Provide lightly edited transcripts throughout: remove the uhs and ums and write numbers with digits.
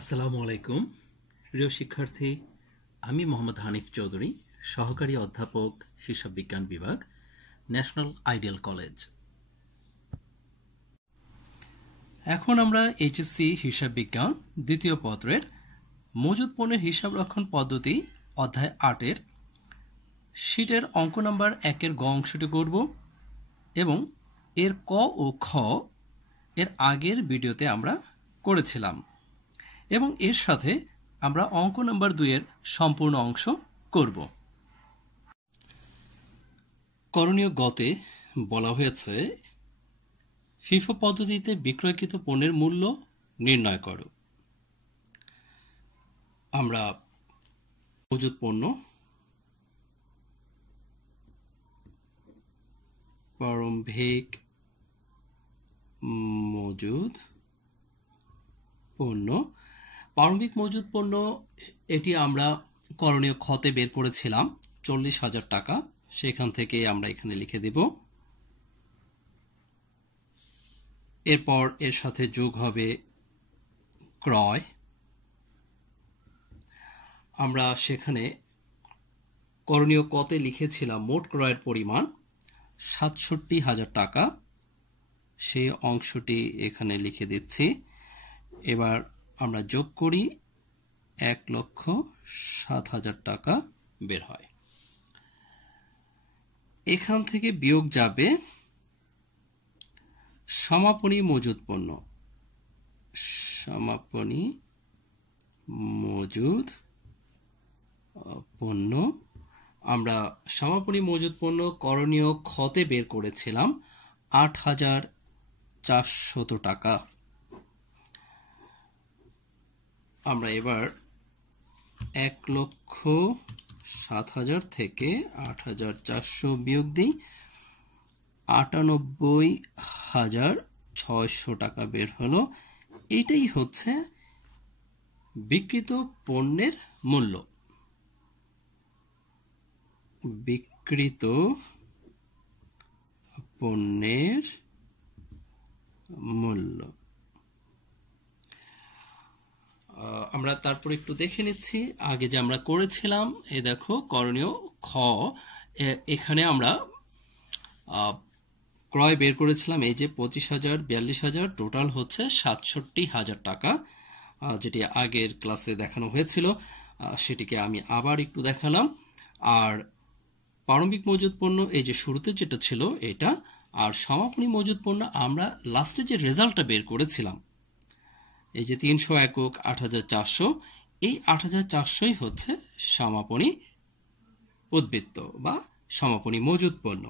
আসসালামু আলাইকুম প্রিয় শিক্ষার্থী, আমি মোহাম্মদ হানিফ চৌধুরী, সহকারী অধ্যাপক, হিসাব বিজ্ঞান বিভাগ, ন্যাশনাল আইডিয়াল কলেজ। এখন আমরা এইচএসসি হিসাব বিজ্ঞান দ্বিতীয় পত্রের মজুদ পণ্যের হিসাব রক্ষণ পদ্ধতি অধ্যায় ৮-এর শীটের অঙ্ক নাম্বার ১-এর গ অংশটি করব এবং এর ক ও খ এর আগের ভিডিওতে আমরা করেছিলাম এবং এর সাথে আমরা অঙ্ক নাম্বার ২-এর সম্পূর্ণ অংশ করব। করণীয় গতে বলা হয়েছে ফিফো পদ্ধতিতে বিক্রয়কৃত পণ্যের মূল্য নির্ণয় করো। আমরা মজুদ পণ্য, প্রারম্ভিক মজুদ পণ্য, প্রারম্ভিক মজুদ পণ্য এটি আমরা করণীয় খতে বের করেছিলাম 40,000 টাকা। সেখান থেকে আমরা এখানে লিখে দেব। এরপর এর সাথে যোগ হবে ক্রয়। আমরা সেখানে করণীয় কতে লিখেছিলাম মোট ক্রয়ের পরিমাণ 67,000 টাকা। সেই অংশটি এখানে লিখে দিচ্ছি। এবার আমরা যোগ করি 1,07,000 টাকা বের হয়। এখান থেকে বিয়োগ যাবে সমাপনী মজুদ পণ্য। সমাপনী মজুদ পণ্য আমরা সমাপনী মজুদ পণ্য করণীয় খতে বের করেছিলাম 8,400 টাকা। আমরা এবার 1,07,000 থেকে 8,400 বিয়োগ দিই, 98,600 টাকা বের হলো। এটাই হচ্ছে বিক্রিত পণ্যের মূল্য। বিক্রিত পণ্যের মূল্য আমরা তারপর একটু দেখে নিচ্ছি আগে যে আমরা করেছিলাম। এই দেখো করণীয় খ, এখানে আমরা ক্রয় বের করেছিলাম এই যে 25,000, 42,000, টোটাল হচ্ছে 67,000 টাকা, যেটি আগের ক্লাসে দেখানো হয়েছিল। সেটিকে আমি আবার একটু দেখালাম। আর প্রারম্ভিক মজুদ পণ্য এই যে শুরুতে যেটা ছিল এটা, আর সমাপনী মজুদ পণ্য আমরা লাস্টে যে রেজাল্টটা বের করেছিলাম এই যে 300 একক 8,400, এই 8,400ই হচ্ছে সমাপনী উদ্বৃত্ত বা সমাপনী মজুদ পণ্য।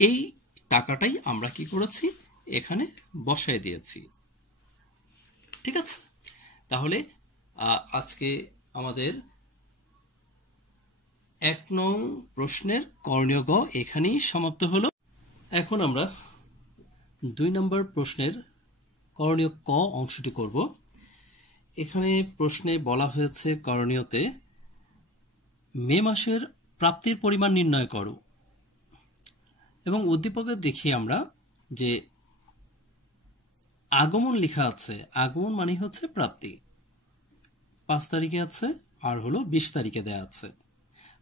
এই টাকাটাই আমরা কি করেছি এখানে বসায় দিয়েছি। ঠিক আছে, তাহলে আজকে আমাদের ১ নং প্রশ্নের করণীয় গ এখানেই সমাপ্ত হলো। এখন আমরা ২ নম্বর প্রশ্নের করণীয় ক অংশটি করব। এখানে প্রশ্নে বলা হয়েছে করণীয়তে মে মাসের প্রাপ্তির পরিমাণ নির্ণয় করো এবং উদ্দীপকে দেখি আমরা যে আগমন লেখা আছে। আগমন মানে হচ্ছে প্রাপ্তি। ৫ তারিখে আছে আর হলো ২০ তারিখে দেয়া আছে।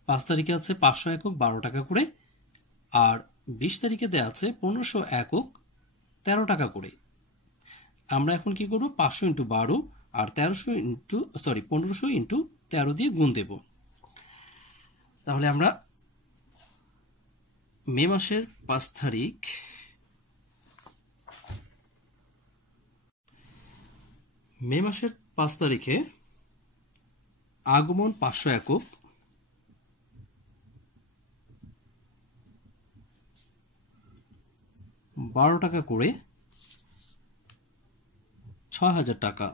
৫ তারিখে আছে ৫০০ একক ১২ টাকা করে, আর ২০ তারিখে দেয়া আছে ১৫০০ একক ১৩ টাকা করে। আমরা এখন কি করব, ৫০০ ইন্টু ১২ আর ১৫০০ ইন্টু ১৩ দিয়ে গুণ দেব। তাহলে আমরা মে মাসের ৫ তারিখ তারিখে আগমন ৫০০ একক, বারো টাকা করে ৬,০০০ টাকা।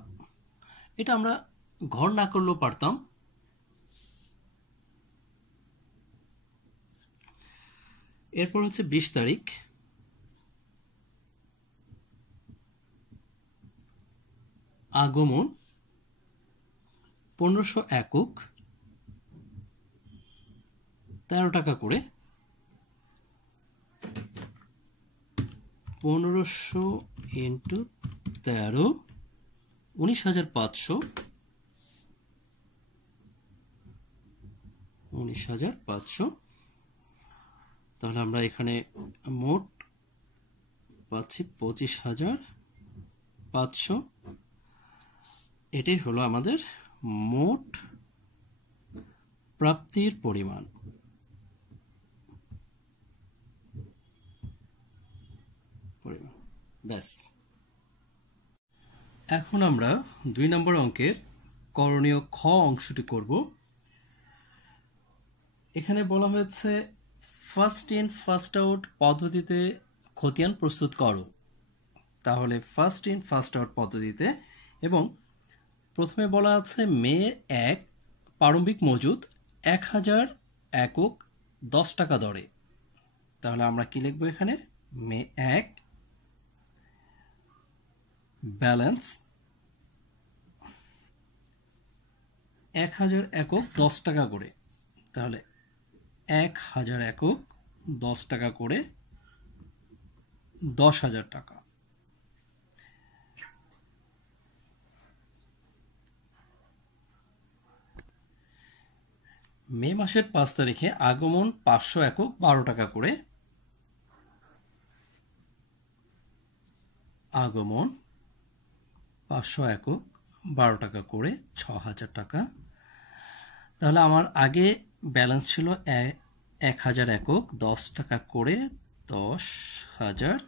এটা আমরা ঘর না করলেও পারতাম। এরপর হচ্ছে ২০ তারিখ আগমন ১৫০০ একক ১৩ টাকা করে, ১৫০০ ইন্টু ১৩ 19,500, 19,500। তাহলে আমরা এখানে মোট পাচ্ছি 25,500। এটাই হলো আমাদের মোট প্রাপ্তির পরিমাণ। ব্যাস। এখন আমরা 2 নম্বর অঙ্কের করণীয় খ অংশটি করব। এখানে বলা হয়েছে ফার্স্ট ইন ফার্স্ট আউট পদ্ধতিতে খতিয়ান প্রস্তুত করো। তাহলে ফার্স্ট ইন ফার্স্ট আউট পদ্ধতিতে, এবং প্রথমে বলা আছে মে 1 প্রারম্ভিক মজুদ 1000 একক 10 টাকা দরে। তাহলে আমরা কি লিখবো এখানে? মে 1 ব্যালেন্স 1000 একক 10 টাকা করে। তাহলে 1000 একক 10 টাকা করে 10,000 টাকা। মে মাসের 5 তারিখে আগমন 500 একক 12 টাকা করে। আগমন 500 একক 12 টাকা করে 6,000 টাকা। তাহলে আমার আগে ব্যালেন্স ছিল 1000 একক 10 টাকা করে 10,000,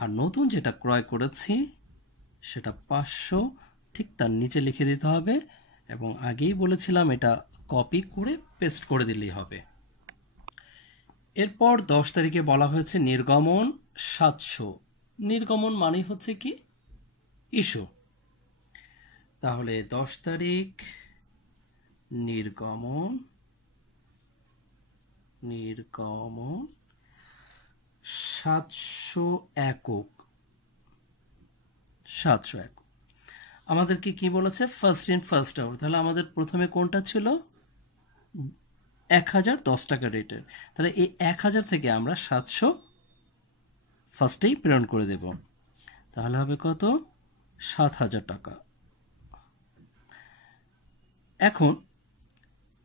আর নতুন যেটা ক্রয় করেছি সেটা 500, ঠিক তার নিচে লিখে দিতে হবে, এবং আগেই বলেছিলাম এটা কপি করে পেস্ট করে দিলেই হবে। এরপর 10 তারিখে বলা হয়েছে নির্গমন 700। নির্গমন মানে হচ্ছে কি? ইস্যু। তাহলে 10 তারিখ নির্গমন 700 একক। 700 একক। আমাদেরকে কি বলেছে? First in first out. তাহলে আমাদের প্রথমে কোনটা ছিল? 1000 10 টাকা রেটের। তাহলে এই 1000 থেকে আমরা 700 ফার্স্টেই প্রেরণ করে দেব। তাহলে হবে কত? 7,000 টাকা। এখন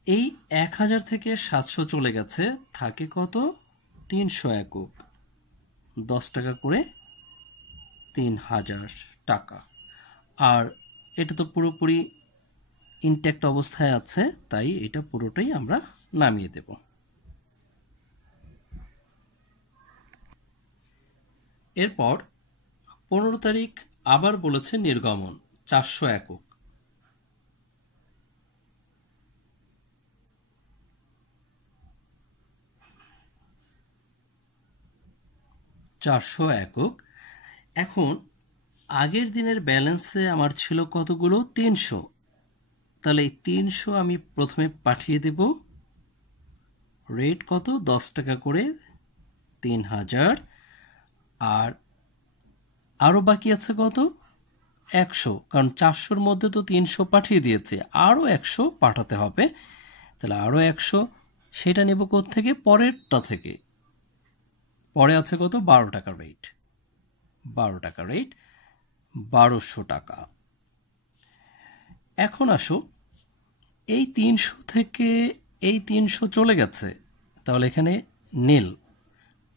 এই 1000 থেকে 700 চলে গেছে, থাকে কত? 300 একক 10 টাকা করে 3,000 টাকা। আর এটা তো পুরোপুরি ইনট্যাক্ট অবস্থায় আছে, তাই এটা পুরোটাই আমরা নামিয়ে দেব। এরপর 15 তারিখ আবার বলেছে নির্গমন 400 একক। 400 একক। এখন আগের দিনের ব্যালেন্সে আমার ছিল কতগুলো? 300। তাহলে এই 300 আমি প্রথমে পাঠিয়ে দেব। রেট কত? 10 টাকা করে 3,000। আর আরো বাকি আছে কত? 100, কারণ 400-র মধ্যে তো 300 পাঠিয়ে দিয়েছে, আরো 100 পাঠাতে হবে। তাহলে আরো 100, সেটা নেব কোত্থেকে? পরেরটা থেকে। পরে আছে কত? 12 টাকা রেট। 12 টাকা রেট 1200 টাকা। এখন আসো, এই 300 থেকে এই 300 চলে গেছে, তাহলে এখানে নীল।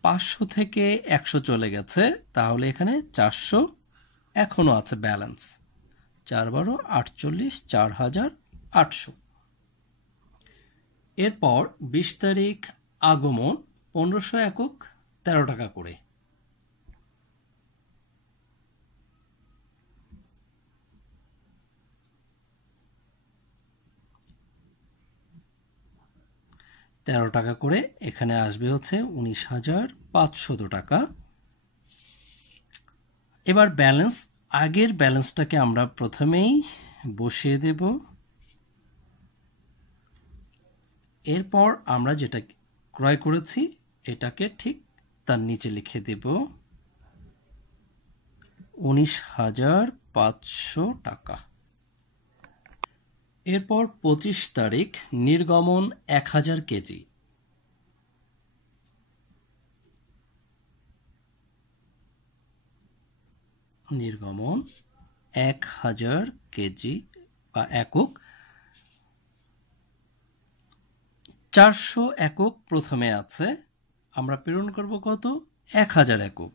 500 থেকে 100 চলে গেছে, তাহলে এখানে 400 এখনো আছে ব্যালেন্স। 4 12 48, 4,800। এরপর 20 তারিখ আগমন 1500 একক 13 টাকা করে। তেরো টাকা করে এখানে আসবে হচ্ছে 19,500 টাকা। এবার ব্যালেন্স, আগের ব্যালেন্সটাকে আমরা প্রথমেই বসিয়ে দেব। এরপর আমরা যেটা ক্রয় করেছি এটাকে ঠিক তার নিচে লিখে দেব 19,500 টাকা। এরপর 25 তারিখ নির্গমন 1000 কেজি। নির্গমন 1000 কেজি বা একক। 400 একক প্রথমে আছে, আমরা প্রেরণ করব কত? 1000 একক।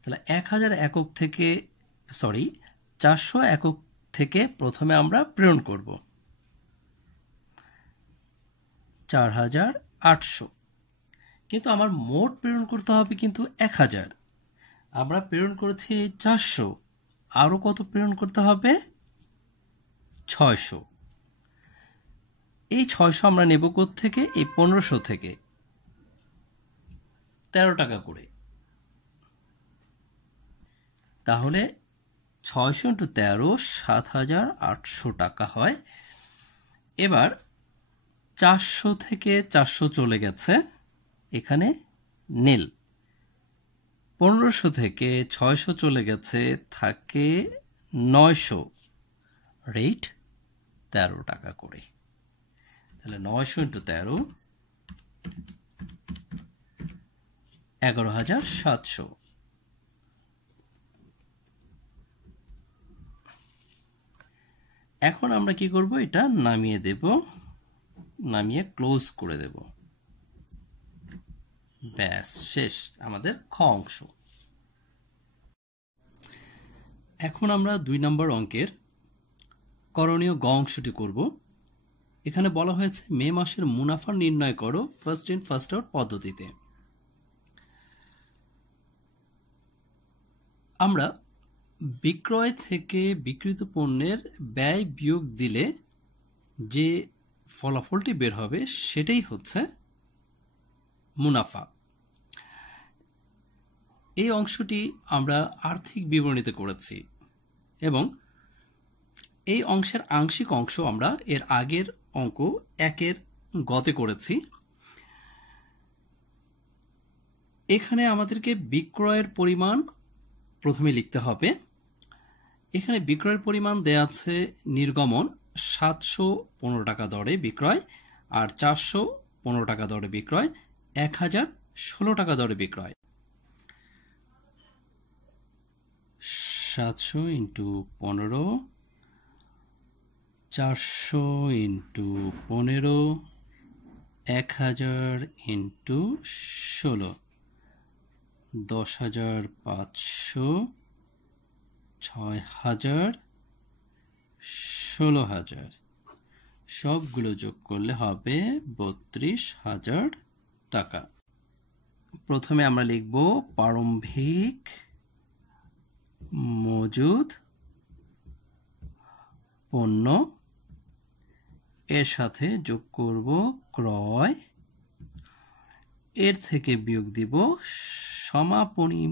তাহলে 1000 একক থেকে 400 একক থেকে প্রথমে আমরা প্রেরণ করব 4800, কিন্তু আমার মোট প্রেরণ করতে হবে কিন্তু 1000। আমরা প্রেরণ করেছি 400, আরো কত প্রেরণ করতে হবে? 600। এই 600 আমরা নেব থেকে? এই 1500 থেকে, 13 টাকা করে। তাহলে 600 × 13 7800 টাকা হয়। এবার 400 থেকে 400 চলে গেছে, এখানে নীল। 1500 থেকে 600 চলে গেছে, থাকে 900, রেট 13 টাকা করে। তাহলে 900 × 13 11700। এখন আমরা কি করব? এটা নামিয়ে দেব, নামিয়ে ক্লোজ করে দেব। ব্যাস, শেষ আমাদের খ অংশ। এখন আমরা 2 নম্বর অঙ্কের করণীয় গ অংশটি করব। এখানে বলা হয়েছে মে মাসের মুনাফা নির্ণয় করো ফার্স্ট ইন ফার্স্ট আউট পদ্ধতিতে। আমরা বিক্রয় থেকে বিক্রিত পণ্যের ব্যয় বিয়োগ দিলে যে ফলাফলটি বের হবে সেটাই হচ্ছে মুনাফা। এই অংশটি আমরা আর্থিক বিবরণীতে করেছি এবং এই অংশের আংশিক অংশ আমরা এর আগের অঙ্ক 1-এর গতে করেছি। এখানে আমাদেরকে বিক্রয়ের পরিমাণ প্রথমে লিখতে হবে। এখানে বিক্রয়ের পরিমাণ দেয়া আছে নির্গমন 715 টাকা দরে বিক্রয়, আর 415 টাকা দরে বিক্রয়, 1016 টাকা দরে বিক্রয়। 700 × 15, 400 × 15, 1000 × 16, 10,500, 6,000, 16,000, সবগুলো যোগ করলে হবে 32,000 টাকা। প্রথমে আমরা লিখব প্রারম্ভিক মজুদ পণ্য, এর সাথে যোগ করব ক্রয়, এর থেকে বিয়োগ দিব সমাপনী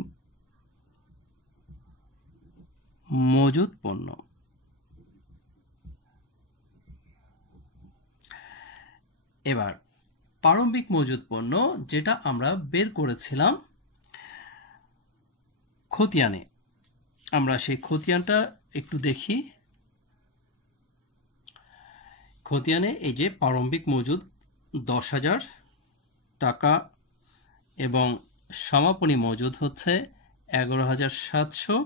মজুদ পণ্য। এবার প্রারম্ভিক মজুদ পণ্য যেটা আমরা বের করেছিলাম খতিয়ানে, আমরা সেই খতিয়ানটা একটু দেখি। খতিয়ানে এই যে প্রারম্ভিক মজুদ 10,000 টাকা এবং সমাপনী মজুদ হচ্ছে 11,700,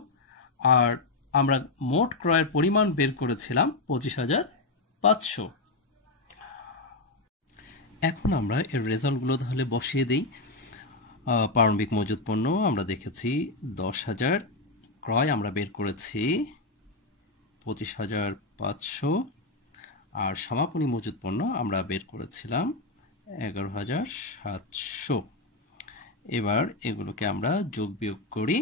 আর আমরা মোট ক্রয়ের পরিমাণ বের করেছিলাম 25,500। এখন আমরা এর রেজাল্টগুলো তাহলে বসিয়ে দিই। প্রারম্ভিক মজুদ পণ্য আমরা দেখেছি 10,000, ক্রয় আমরা বের করেছি 25,500, আর সমাপনী মজুদ পণ্য আমরা বের করেছিলাম 11,700। এবার এগুলোকে আমরা যোগ বিয়োগ করি।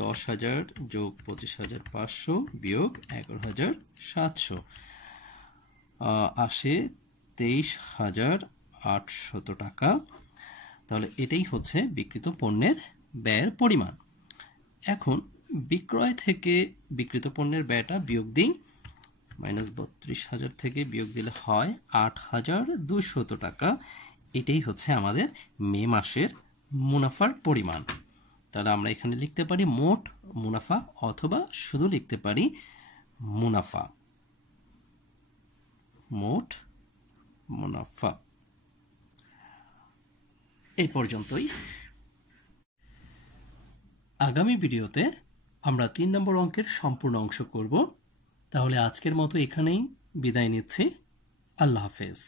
10,000 যোগ 25,500 বিয়োগ 11,700 আসে 23,800 টাকা। তাহলে এটাই হচ্ছে বিক্রিত পণ্যের ব্যয়ের পরিমাণ। এখন বিক্রয় থেকে বিক্রিত পণ্যের ব্যয়টা বিয়োগ দিই। -32,000 থেকে বিয়োগ দিলে হয় 8,200 টাকা। এটাই হচ্ছে আমাদের মে মাসের মুনাফার পরিমাণ। তাহলে আমরা এখানে লিখতে পারি মোট মুনাফা, অথবা শুধু লিখতে পারি মুনাফা, মোট মুনাফা। এই পর্যন্তই। আগামী ভিডিওতে আমরা 3 নম্বর অঙ্কের সম্পূর্ণ অংশ করব। তাহলে আজকের মতো এখানেই বিদায় নিচ্ছি। আল্লাহ হাফেজ।